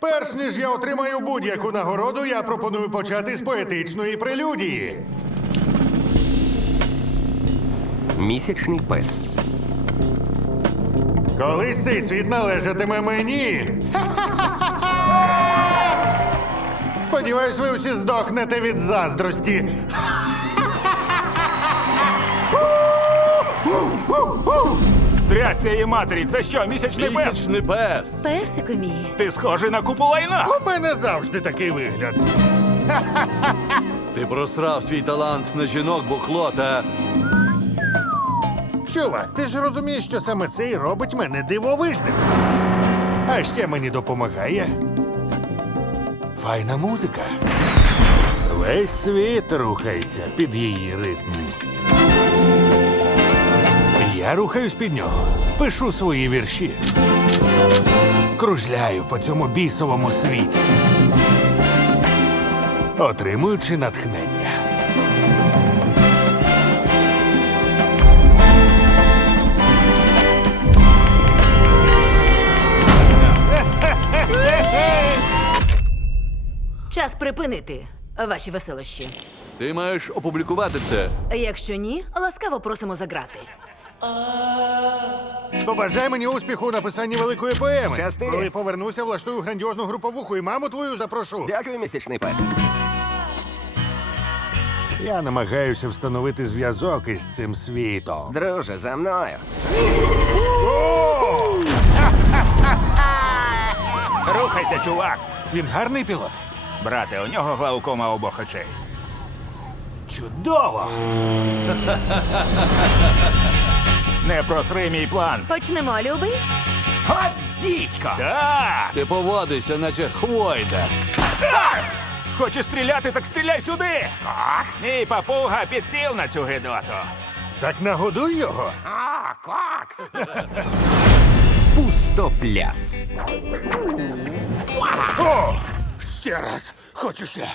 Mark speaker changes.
Speaker 1: Перш ніж я отримаю будь-яку нагороду, я пропоную почати з поетичної прелюдії.
Speaker 2: Місячний пес.
Speaker 1: Колись цей світ належатиме мені. Сподіваюсь, ви усі здохнете від заздрості.
Speaker 3: Трясся її матері, це що, місячний пес?
Speaker 4: Місячний пес.
Speaker 5: Песику мій.
Speaker 3: Ти схожий на купу лайна.
Speaker 1: У мене завжди такий вигляд.
Speaker 4: Ти просрав свій талант на жінок, бухло та
Speaker 1: Чувак, ти ж розумієш, що саме це і робить мене дивовижним. А ще мені допомагає. Файна музика. Весь світ рухається під її ритм. Я рухаюсь під нього, пишу свої вірші. Кружляю по цьому бісовому світі, отримуючи натхнення.
Speaker 5: Час припинити ваші веселощі.
Speaker 4: ти маєш опублікувати це.
Speaker 5: Якщо ні, ласкаво просимо заграти.
Speaker 1: Побажай мені успіху у написанні великої поеми.
Speaker 2: Щасти.
Speaker 1: Коли повернуся, влаштую грандіозну груповуху і маму твою запрошу.
Speaker 2: Дякую, місячний пес.
Speaker 1: Я намагаюся встановити зв'язок із цим світом.
Speaker 2: Друже, за мною.
Speaker 3: Рухайся, чувак.
Speaker 1: Він гарний пілот.
Speaker 3: Брате, у нього глаукома обох очей.
Speaker 1: Чудово!
Speaker 3: Не просри мій план.
Speaker 5: Почнемо, любий.
Speaker 3: От дідько! Так!
Speaker 4: Ти поводишся, наче хвойда.
Speaker 3: Хочеш стріляти, так стріляй сюди! Кокс! Мій папуга підсів на цю гидоту.
Speaker 1: Так нагодуй його.
Speaker 2: А, кокс! Пустопляс.
Speaker 1: О! Ще раз! Хочу ще.